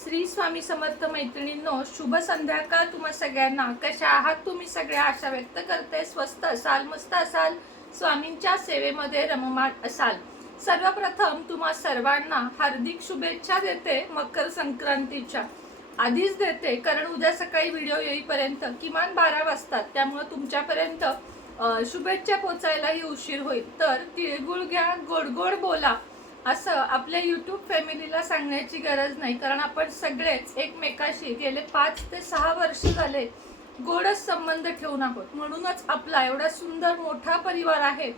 श्री स्वामी समर्थ मैत्रिणींनो, शुभ संध्याकाळ तुम्हा सगळ्यांना. कशा आहात तुम्ही सगळे? आशा व्यक्त करते स्वस्त असाल, मस्त असाल, स्वामींच्या सेवेमध्ये रममाण असाल. सर्वप्रथम तुम्हा सर्वांना हार्दिक शुभेच्छा देते मकर संक्रांतीच्या. आधीच देते कारण उद्या सकाळी व्हिडिओ येईपर्यंत किमान 12 वाजतात, त्यामुळे तुमच्यापर्यंत शुभेच्छा पोचायलाही उशीर होईल. तर तिळगुळ घ्या, गोड गोड बोला असं आपल्या यूट्यूब फॅमिलीला सांगण्याची गरज नाही, कारण आपण सगळेच एकमेकाशी गेले 5 ते 6 वर्ष झाले गोडच संबंध ठेवून आहोत. म्हणूनच आपला एवढा सुंदर मोठा परिवार आहे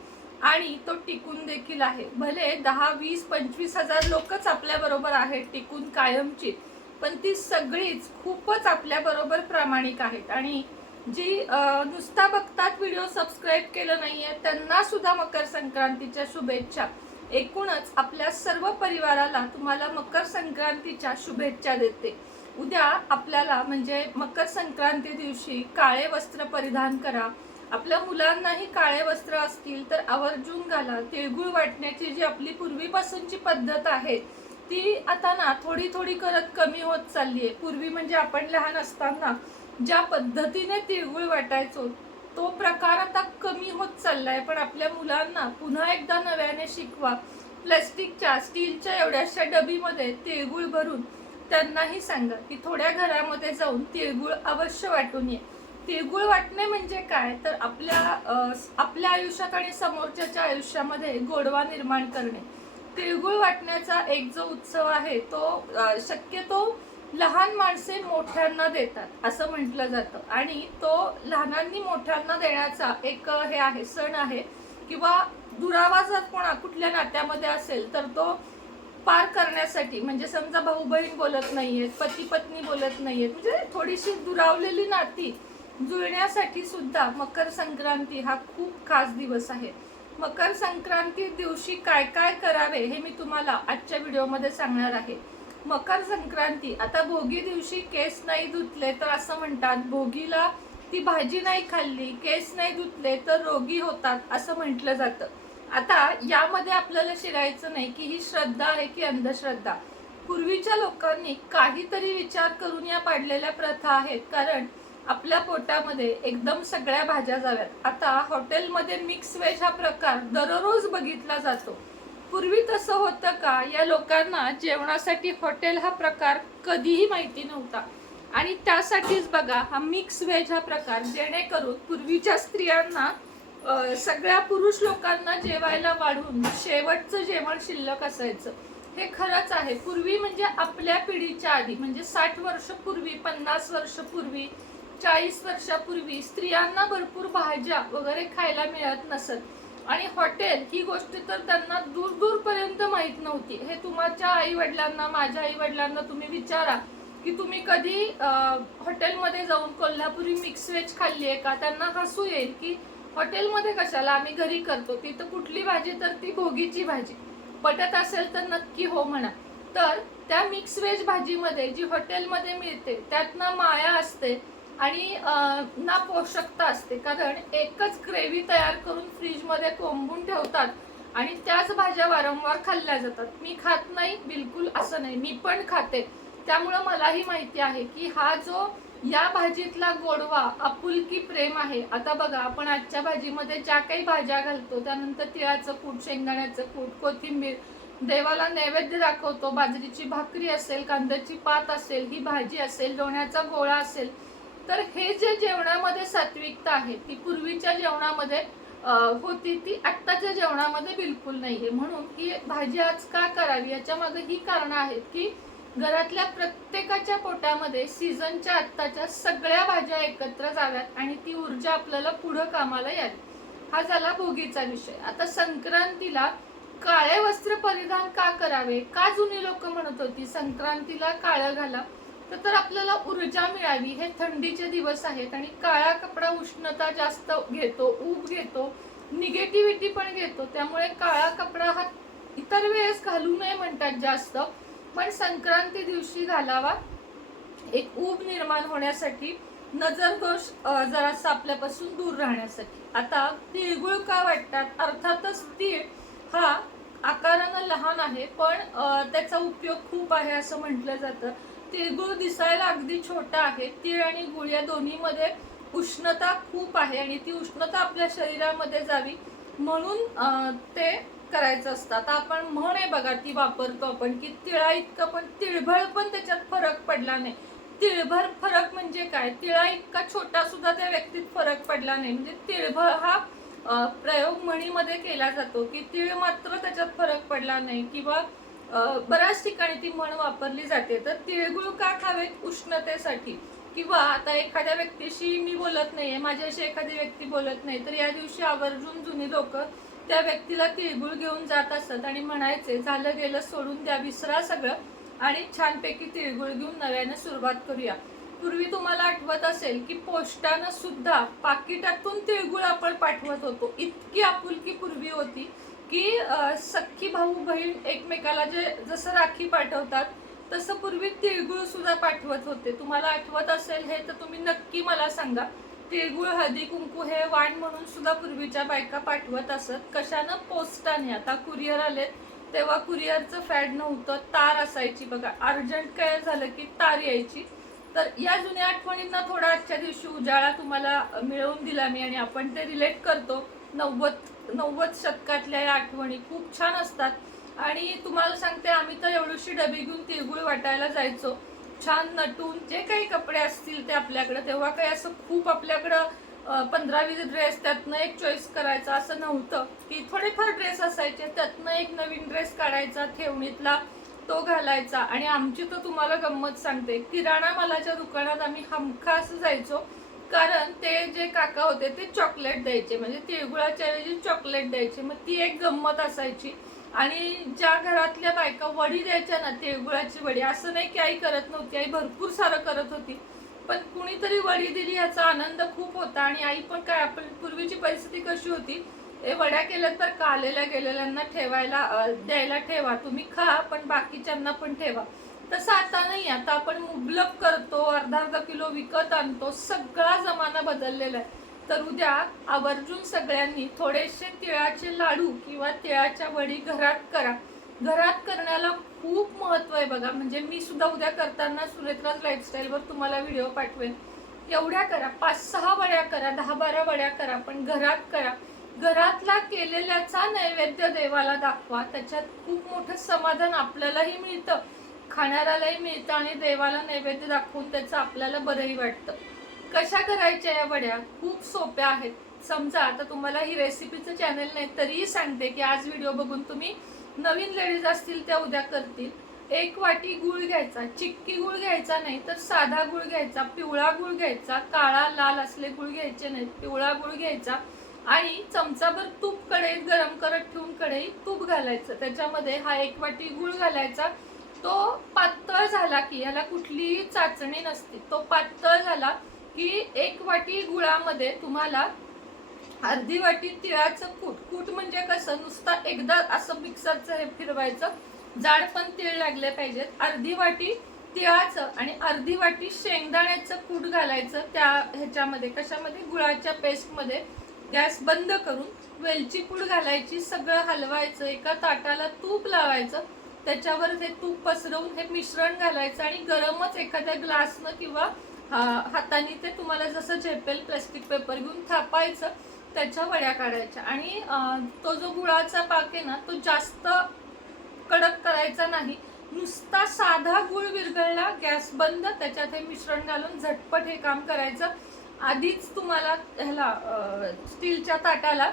आणि तो टिकून देखील आहे. भले 10, 20, 25 हजार लोकच आपल्या बरोबर आहेत टिकून कायमची, पण ती सगळीच खूपच आपल्या बरोबर प्रामाणिक आहेत. आणि जी नुसता बघतात व्हिडिओ, सबस्क्राईब केलं नाहीये, त्यांना सुद्धा मकर संक्रांतीच्या शुभेच्छा. एकूणच आपल्या सर्व परिवाराला तुम्हाला मकर संक्रांतीच्या शुभेच्छा देते. उद्या आपल्याला म्हणजे मकर संक्रांती दिवशी काळे वस्त्र परिधान करा. आपल्या मुलांनाही काळे वस्त्र असतील तर आवर्जून घाला. तिळगुळ वाटण्याची जी आपली पूर्वीपासूनची पद्धत आहे ती आता ना थोडी थोडी करत कमी होत चालली आहे. पूर्वी म्हणजे आपण लहान असताना ज्या पद्धतीने तिळगुळ वाटायचो तो प्रकार आता कमी होत चाललाय. पण आपल्या मुलांना पुन्हा एकदा नव्याने शिकवा. प्लास्टिकच्या, स्टीलच्या एवढ्याशा डबीमध्ये तिळगुळ भरून त्यांनाही सांगा की थोड्या घरामध्ये जाऊन तिळगुळ अवश्य वाटून ये. तिळगुळ वाटणे म्हणजे काय, तर आपल्या आयुष्यात आणि समोरच्याच्या आयुष्यामध्ये गोडवा निर्माण करणे. तिळगुळ वाटण्याचा एक जो उत्सव आहे तो शक्यतो लहान माणसे मोठ्यांना देतात असं म्हटलं जातं. आणि तो लहानांनी मोठ्यांना देण्याचा एक हे आहे, सण आहे. किंवा दुरावाजात कोणा कुठल्या नात्यामध्ये असेल तर तो पार करण्यासाठी, म्हणजे समजा भाऊ बहीण बोलत नाहीयेत, पती पत्नी बोलत नाहीयेत, म्हणजे थोडीशी दुरावलेली नाती जुळण्यासाठी सुद्धा मकर संक्रांती हा खूप खास दिवस आहे. मकर संक्रांती दिवशी काय काय करावे हे मी तुम्हाला आजच्या व्हिडिओमध्ये सांगणार आहे. मकर संक्रांती, आता भोगी दिवशी केस नाही धुतले तर असं म्हणतात, भोगीला ती भाजी नाही खाल्ली, केस नाही धुतले तर रोगी होतात असं म्हटलं जातं. आता यामध्ये आपल्याला शिरायचं नाही की ही श्रद्धा आहे की अंधश्रद्धा. पूर्वीच्या लोकांनी काहीतरी विचार करून या पाडलेल्या प्रथा आहेत, कारण आपल्या पोटामध्ये एकदम सगळ्या भाज्या जाव्यात. आता हॉटेलमध्ये मिक्स व्हेज हा प्रकार दररोज बघितला जातो. पूर्वी तसं होतं का? या लोकांना जेवणासाठी हॉटेल हा प्रकार कधीही माहिती नव्हता. आणि त्यासाठीच बघा हा मिक्स व्हेज हा प्रकार, जेणेकरून पूर्वीच्या स्त्रियांना सगळ्या पुरुष लोकांना जेवायला वाढून शेवटचं जेवण शिल्लक असायचं. हे खरंच आहे. पूर्वी म्हणजे आपल्या पिढीच्या आधी, म्हणजे 60 वर्ष पूर्वी, 50 वर्ष पूर्वी, 40 वर्षापूर्वी स्त्रियांना भरपूर भाज्या वगैरे खायला मिळत नसत. आणि हॉटेल ही गोष्ट तर त्यांना दूर दूर पर्यंत माहित नव्हती. हे तुमच्या आई वडिलांना, माझ्या आई वडिलांना तुम्ही विचारा की तुम्ही कधी हॉटेलमध्ये जाऊन कोल्हापुरी मिक्स व्हेज खाल्ली आहे का? त्यांना हसू येईल की हॉटेलमध्ये कशाला, आम्ही घरी करतो. तिथं कुठली भाजी, तर ती भोगीची भाजी. पटत असेल तर नक्की हो म्हणा. तर त्या मिक्स व्हेज भाजीमध्ये जी हॉटेलमध्ये मिळते त्यात ना माया असते आणि ना पोषकता असते, कारण एकच ग्रेव्ही तयार करून फ्रीजमध्ये कोंबून ठेवतात आणि त्याच भाज्या वारंवार खाल्ल्या जातात. मी खात नाही बिलकुल असं नाही, मी पण खाते. त्यामुळं मलाही माहिती आहे की हा जो या भाजीतला गोडवा, आपुलकी, प्रेम आहे. आता बघा, आपण आजच्या भाजीमध्ये ज्या काही भाज्या घालतो, त्यानंतर तिळाचं कूट, शेंगदाण्याचं कूट, कोथिंबीर, देवाला नैवेद्य दाखवतो, बाजरीची भाकरी असेल, कांद्याची पात असेल, ही भाजी असेल, लोण्याचा गोळा असेल, तर हे जे जेवणामध्ये सात्विकता आहे ती पूर्वीच्या जेवणामध्ये होती, ती आत्ताच्या जेवणामध्ये बिलकुल नाहीये. म्हणून ही भाजी आज का करावी, याच्या मागे ही कारणं आहेत की घरातल्या प्रत्येकाच्या पोटामध्ये सीझनच्या आत्ताच्या सगळ्या भाज्या एकत्र जाव्यात आणि ती ऊर्जा आपल्याला पुढं कामाला यावी. हा झाला भोगीचा विषय. आता संक्रांतीला काळे वस्त्र परिधान का करावे? का जुनी लोक म्हणत होती संक्रांतीला काळं घाला, तर आपल्याला ऊर्जा मिळावी. हे थंडीचे दिवस आहेत आणि काळा कपडा उष्णता जास्त घेतो, ऊब घेतो, निगेटिव्हिटी पण घेतो. त्यामुळे काळा कपडा हा इतर वेळेस घालू नये म्हणतात जास्त, पण संक्रांती दिवशी घालावा, एक ऊब निर्माण होण्यासाठी, नजर दोष जरासा आपल्यापासून दूर राहण्यासाठी. आता तिळगुळ का वाटतात? अर्थातच तीळ हा आकारानं लहान आहे, पण त्याचा उपयोग खूप आहे असं म्हटलं जातं. तिळगुळ दिसायला अगदी छोटा आहे. तीळ आणि गुळ या दोन्हीमध्ये उष्णता खूप आहे आणि ती उष्णता आपल्या शरीरामध्ये जावी म्हणून ते करायचं असतं. आता आपण म्हण आहे बघा, ती वापरतो आपण की तिळा इतकं पण तिळभर पण त्याच्यात फरक पडला नाही. तिळभर फरक म्हणजे काय? तिळा इतका छोटा सुद्धा त्या व्यक्तीत फरक पडला नाही. म्हणजे तिळभर हा प्रयोग म्हणीमध्ये केला जातो की तीळ मात्र त्याच्यात फरक पडला नाही, किंवा बऱ्याच ठिकाणी ती म्हण वापरली जाते. तर तिळगुळ का खावेत? उष्णतेसाठी. किंवा आता एखाद्या व्यक्तीशी मी बोलत नाहीये, माझ्याशी एखादी व्यक्ती बोलत नाही, तर या दिवशी आवर्जून जुनी लोक त्या व्यक्तीला तिळगुळ घेऊन जात असत आणि म्हणायचे, झालं गेलं सोडून द्या, विसरा सगळं आणि छानपैकी तिळगुळ घेऊन नव्याने सुरुवात करूया. पूर्वी तुम्हाला आठवत असेल की पोस्टानं सुद्धा पाकिटातून तिळगुळ आपण पाठवत होतो. इतकी आपुलकी पूर्वी होती की सख्खी भाऊ बहीण एकमेकाला जसं राखी पाठवतात तसं पूर्वी तिळगुळ सुद्धा पाठवत होते. तुम्हाला आठवत असेल हे तर तुम्ही नक्की मला सांगा. तिळगुळ, हळदी कुंकू हे वाण म्हणून सुद्धा पूर्वीच्या बायका पाठवत असत. कशानं? पोस्टाने. आता कुरिअर आलेत, तेव्हा कुरिअरचं फॅड नव्हतं, तार असायची बघा. अर्जंट काय झालं की तार यायची. तर या जुन्या आठवणींना थोडा आजच्या दिवशी उजाळा तुम्हाला मिळवून दिला मी आणि आपण ते रिलेट करतो. 90 शतकातल्या या आठवणी खूप छान असतात. आणि तुम्हाला सांगते, आम्ही तर एवढीशी डबी घेऊन तिळगुळ वाटायला जायचो, छान नटून. जे काही कपडे असतील ते आपल्याकडं, तेव्हा काही असं खूप आपल्याकडं 15-20 ड्रेस त्यातनं एक चॉईस करायचा असं नव्हतं, की थोडेफार ड्रेस असायचे, त्यातनं एक नवीन ड्रेस काढायचा ठेवणीतला, तो घालायचा. आणि आमची तर तुम्हाला गंमत सांगते, किराणा मालाच्या दुकानात आम्ही हमखास जायचो, कारण ते जे काका होते ते चॉकलेट द्यायचे, म्हणजे तिळगुळाच्या ऐवजी चॉकलेट द्यायचे. मग ती एक गंमत असायची. आणि ज्या घरातल्या बायका वडी द्यायच्या ना, तिळगुळाची वडी, असं नाही की आई करत नव्हती, आई भरपूर सारं करत होती, पण कुणीतरी वडी दिली याचा आनंद खूप होता. आणि आई पण काय, आपण पूर्वीची परिस्थिती कशी होती, हे वड्या केल्या तर का आलेल्या गेलेल्यांना ठेवायला द्यायला ठेवा, तुम्ही खा पण बाकीच्यांना पण ठेवा. तसं आता नाही. आता आपण मुबलक करतो, अर्धा किलो विकत आणतो, सगळा जमाना बदललेला आहे. तर उद्या आवर्जून सगळ्यांनी थोडेसे तिळाचे लाडू किंवा तिळाच्या वडी घरात करा. घरात करण्याला खूप महत्व आहे बघा. म्हणजे मी सुद्धा उद्या करताना सुरेत्राज लाईफस्टाईलवर तुम्हाला व्हिडिओ पाठवेन. एवढ्या करा, 5-6 वड्या करा, 10-12 वड्या करा, पण घरात करा. घरातला केलेल्याचा नैवेद्य देवाला दाखवा. त्याच्यात खूप मोठं समाधान आपल्यालाही मिळतं, खाणाऱ्यालाही मिळतं आणि देवाला नैवेद्य दाखवून त्याचं आपल्याला बरंही वाटतं. कशा करायच्या या वड्या? खूप सोप्या आहेत. समजा आता तुम्हाला ही रेसिपीचं चॅनल नाही तरीही सांगते की आज व्हिडिओ बघून तुम्ही, नवीन लेडीज असतील त्या उद्या करतील. 1 वाटी गूळ घ्यायचा. चिक्की गूळ घ्यायचा नाही तर साधा गूळ घ्यायचा. पिवळा गूळ घ्यायचा, काळा लाल असले गूळ घ्यायचे नाहीत, पिवळा गूळ घ्यायचा. आणि चमचाभर तूप कढईत गरम करत ठेवून कढईत तूप घालायचं. त्याच्यामध्ये हा 1 वाटी गूळ घालायचा. तो पातळ झाला की, याला कुठलीही चाचणी नसते, तो पातळ झाला की 1 वाटी गुळामध्ये तुम्हाला अर्धी वाटी तिळाचं कूट. कूट म्हणजे कसं, नुसता एकदा असं मिक्सरचं हे फिरवायचं, जाड पण तीळ लागले पाहिजेत. अर्धी वाटी तिळाचं आणि अर्धी वाटी शेंगदाण्याचं कूट घालायचं त्या ह्याच्यामध्ये. कशामध्ये? गुळाच्या पेस्टमध्ये. गॅस बंद करून वेलची पूड घालायची, सगळं हलवायचं. एका ताटाला तूप लावायचं, त्याच्यावर ते तूप पसरवून हे मिश्रण घालायचं आणि गरमच एखाद्या ग्लासनं किंवा हाताने ते तुम्हाला जसं झेपेल प्लास्टिक पेपर घेऊन थापायचं, त्याच्या वड्या काढायच्या. आणि तो जो गुळाचा पाक आहे ना, तो जास्त कडक करायचा नाही, नुसता साधा गुळ विरघळला, गॅस बंद, त्याच्यात हे मिश्रण घालून झटपट हे काम करायचं. आधीच तुम्हाला ह्याला स्टीलच्या ताटाला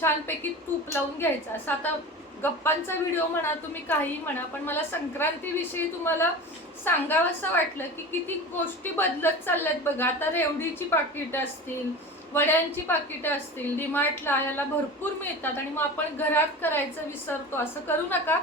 छानपैकी तूप लावून घ्यायचं. असं आता गप्पांचा व्हिडिओ म्हणा, तुम्ही काही म्हणा, पण मला संक्रांतीविषयी तुम्हाला सांगावंसं वाटलं की किती गोष्टी बदलत चालल्यात बघा. आता रेवडीची पाकिटं असतील, वड्यांची पाकिटं असतील, डीमार्टला याला भरपूर मिळतात आणि मग आपण घरात करायचं विसरतो. असं करू नका.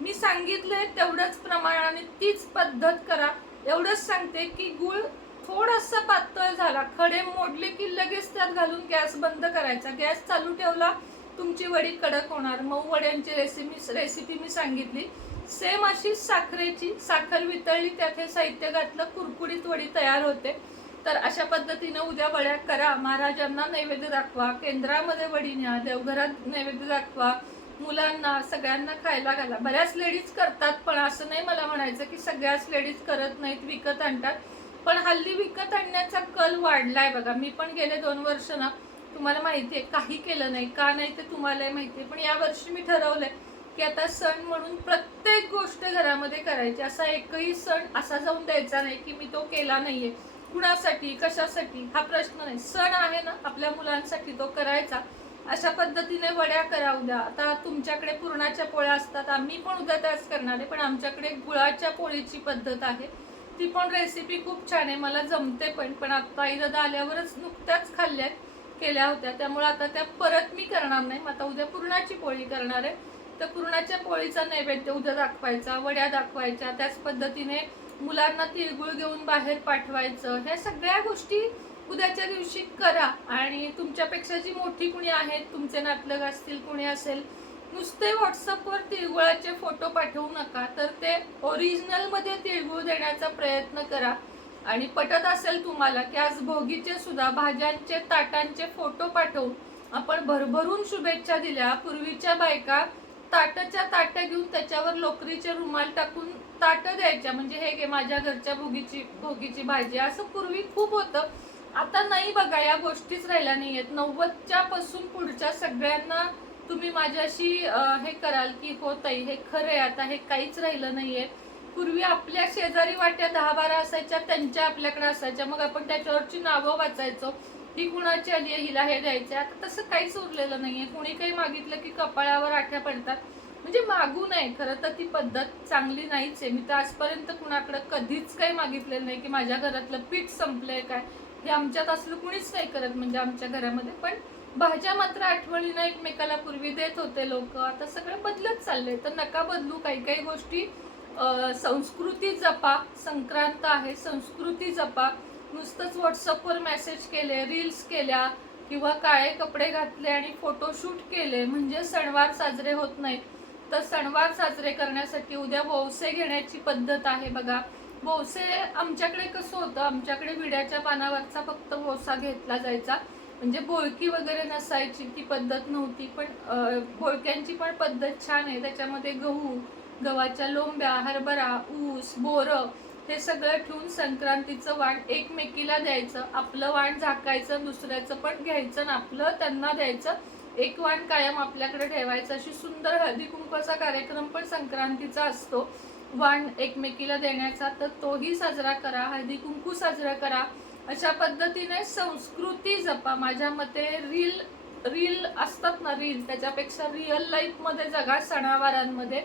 मी सांगितलंय तेवढंच प्रमाणाने तीच पद्धत करा. एवढंच सांगते की गूळ थोडासा पातळ झाला, खडे मोडले की लगेच त्यात घालून गॅस बंद करायचा. गॅस चालू ठेवला, तुमची वडी कडक होणार. मऊ वड्यांची रेसिपी मी सांगितली. सेम अशी साखरेची, साखर वितळली, त्यात हे साहित्य घातलं, कुरकुरीत वडी तयार होते. तर अशा पद्धतीनं उद्या वड्या करा. महाराजांना नैवेद्य दाखवा, केंद्रामध्ये वडी न्या, देवघरात नैवेद्य दाखवा, मुलांना सगळ्यांना खायला घाला. बऱ्याच लेडीज करतात, पण असं नाही मला म्हणायचं की सगळ्याच लेडीज करत नाहीत, विकत आणतात. पण हल्ली विकत आणण्याचा कल वाढलाय बघा. मी पण गेले 2 वर्ष ना, तुम्हाला माहिती आहे, काही केलं नाही. का नाही ते तुम्हालाही माहिती आहे. पण या वर्षी मी ठरवलंय की आता सण म्हणून प्रत्येक गोष्ट घरामध्ये करायची. असा एकही सण असा जाऊन द्यायचा नाही की मी तो केला नाहीये. कुणासाठी, कशासाठी हा प्रश्न नाही. सण आहे ना, आपल्या मुलांसाठी तो करायचा. अशा पद्धतीने वड्या करा उद्या. आता तुमच्याकडे पुरणाच्या पोळ्या असतात, आम्ही पण उद्या त्याच करणार आहे. पण आमच्याकडे गुळाच्या पोळीची पद्धत आहे. ती पण रेसिपी खूप छान आहे, मला जमते पण आता आई दादा आल्यावरच नुकत्याच खाल्ल्या केल्या होत्या, त्यामुळे आता त्या परत मी करणार नाही. आता उद्या पुरणाची पोळी करणार आहे. तर पुरणाच्या पोळीचा नैवेद्य उद्या दाखवायचा, वड्या दाखवायच्या. त्याच पद्धतीने मुलांना तिळगुळ घेऊन बाहेर पाठवायचं. ह्या सगळ्या गोष्टी उद्याच्या दिवशी करा. आणि तुमच्यापेक्षा जी मोठी कुणी आहेत, तुमचे नातलग असतील, कुणी असेल, नुसते व्हॉट्सअपवर तिळगुळाचे फोटो पाठवू नका, तर ते ओरिजिनल मध्ये तिळगुळ देण्याचा प्रयत्न करा. आणि पटत असेल तुम्हाला की आज भोगीचे सुद्धा भाज्यांचे ताटांचे फोटो पाठवून आपण भरभरून शुभेच्छा दिल्या. पूर्वीच्या बायका ताटाच्या ताट घेऊन त्याच्यावर लोकरीचे रुमाल टाकून ताट द्यायच्या, म्हणजे हे घे माझ्या घरच्या भोगीची भाजी, असं पूर्वी खूप होतं. आता नाही बघा, या गोष्टीच राहिल्या नाहीयेत. 90च्या पासून पुढच्या सगळ्यांना तुम्ही माझ्याशी हे कराल की हो ताई हे खरंय, आता हे काहीच राहिलं नाहीये. पूर्वी आपल्या शेजारी वाट्या 10-12 असायच्या, त्यांच्या आपल्याकडे असायच्या, मग आपण त्याच्यावरची नावं वाचायचो, ही कुणाची आली आहे, हिला हे द्यायचं. आता तसं काहीच उरलेलं नाहीये. कोणी काही मागितलं की कपाळावर आठ्या पडतात. म्हणजे मागू नये, खरं तर ती पद्धत चांगली नाहीच आहे. मी तर आजपर्यंत कुणाकडे कधीच काही मागितलेलं नाही की माझ्या घरातलं पीठ संपलंय काय. हे आमच्यात असलं कुणीच नाही करत, म्हणजे आमच्या घरामध्ये. पण भाज्या मात्र आठवणीनं एकमेकाला पूर्वी देत होते लोक. आता सगळं बदलत चाललंय, तर नका बदलू. काही काही गोष्टी संस्कृती जपा. संक्रांत आहे, संस्कृती जपा. नुसतंच व्हॉट्सअपवर मेसेज केले, रील्स केल्या किंवा काळे कपडे घातले आणि फोटोशूट केले म्हणजे सणवार साजरे होत नाहीत. तर सणवार साजरे करण्यासाठी उद्या वौसे घेण्याची पद्धत आहे बघा. वौसे आमच्याकडे कसं होतं, आमच्याकडे विड्याच्या पानावरचा फक्त वौसा घेतला जायचा, म्हणजे बोळकी वगैरे नसायची, ती पद्धत नव्हती. पण बोळक्यांची पण पद्धत छान आहे. त्याच्यामध्ये गहू, गव्हाच्या लोंब्या, हरभरा, ऊस, बोरं हे सगळं ठेवून संक्रांतीचं वाण एकमेकीला द्यायचं. आपलं वाण झाकायचं, दुसऱ्याचं पण घ्यायचं आणि आपलं त्यांना द्यायचं. एक वाण कायम आपल्याकडे ठेवायचं. अशी सुंदर हळदी कुंकवाचा कार्यक्रम पण संक्रांतीचा असतो, वाण एकमेकीला देण्याचा. तर तोही साजरा करा, हळदी कुंकू साजरा करा. अशा पद्धतीने संस्कृती जपा. माझ्या मते रील असतात ना, रील, त्याच्यापेक्षा रिअल लाईफ मध्ये जगा सणावारांमध्ये.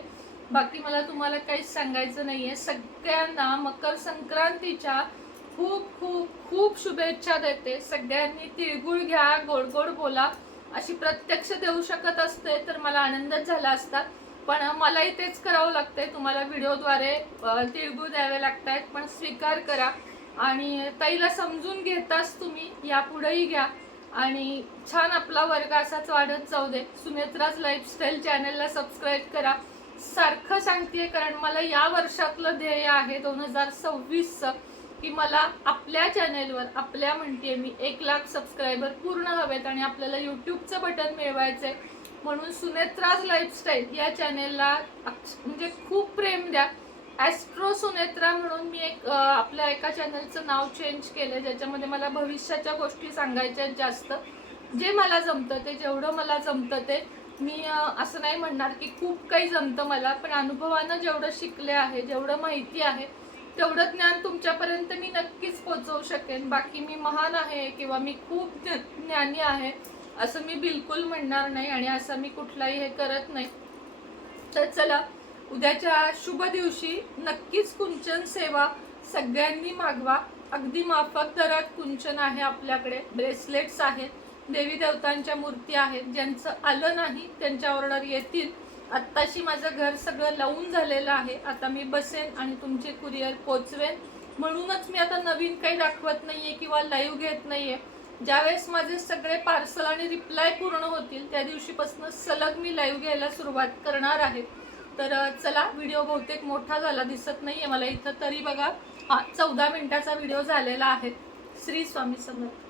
बाकी मला तुम्हाला काहीच सांगायचं नाहीये. सगळ्यांना मकर संक्रांतीच्या खूप खूप खूप शुभेच्छा देते. सगळ्यांनी तिळगुळ घ्या, गोड गोड बोला. अशी प्रत्यक्ष देऊ शकत असते तर मला आनंदच झाला असता, पण मलाही तेच करावं लागतंय. तुम्हाला व्हिडिओद्वारे तिळगुळ द्यावे लागतायत, पण स्वीकार करा. आणि ताईला समजून घेताच तुम्ही यापुढेही घ्या. आणि छान आपला वर्ग असाच वाढत जाऊ दे. सुनेत्राज लाईफस्टाईल चॅनलला सबस्क्राईब करा. सारखं सांगतेय, कारण मला या वर्षातलं ध्येय आहे 2026चं की मला आपल्या चॅनेलवर, आपल्या म्हणते मी, 1 लाख सबस्क्रायबर पूर्ण हवेत आणि आपल्याला यूट्यूबचं बटन मिळवायचंय. म्हणून सुनेत्राज लाईफस्टाईल या चॅनेलला म्हणजे खूप प्रेम द्या. ॲस्ट्रो सुनेत्रा म्हणून मी आपल्या एका चॅनलचं नाव चेंज केलं, ज्याच्यामध्ये मला भविष्याच्या गोष्टी सांगायच्या जास्त. जे मला जमतं ते, जेवढं मला जमतं ते मी, असं नाही म्हणणार की खूप काही जमतं मला, पण अनुभवानं जेवढं शिकले आहे, जेवढं माहिती आहे, तेवढं ज्ञान तुमच्यापर्यंत मी नक्कीच पोहोचवू शकेन. बाकी मी महान आहे किंवा मी खूप ज्ञानी आहे असं मी बिलकुल म्हणणार नाही, आणि असं मी कुठलाही हे करत नाही. तर चला, उद्याच्या शुभ दिवशी नक्कीच कुंचन सेवा सगळ्यांनी मागवा. अगदी माफक दरात कुंचन आहे आपल्याकडे, ब्रेसलेट्स आहेत, देवी देवतांच्या मूर्ती आहेत. ज्यांचं आलं नाही त्यांच्या ऑर्डर येतील. आत्ताशी माझं घर सगळं लावून झालेलं आहे. आता मी बसेन आणि तुमचे कुरिअर पोचवेन. म्हणूनच मी आता नवीन काही दाखवत नाहीये किंवा लाईव्ह घेत नाहीये. ज्यावेळेस माझे सगळे पार्सल आणि रिप्लाय पूर्ण होतील त्या दिवशीपासून सलग मी लाईव्ह घ्यायला सुरुवात करणार आहे. तर चला, व्हिडिओ बहुतेक मोठा झाला दिसत नाहीये मला इथं, तरी बघा 14 मिनिटाचा व्हिडिओ झालेला आहे. श्री स्वामी समर्थ.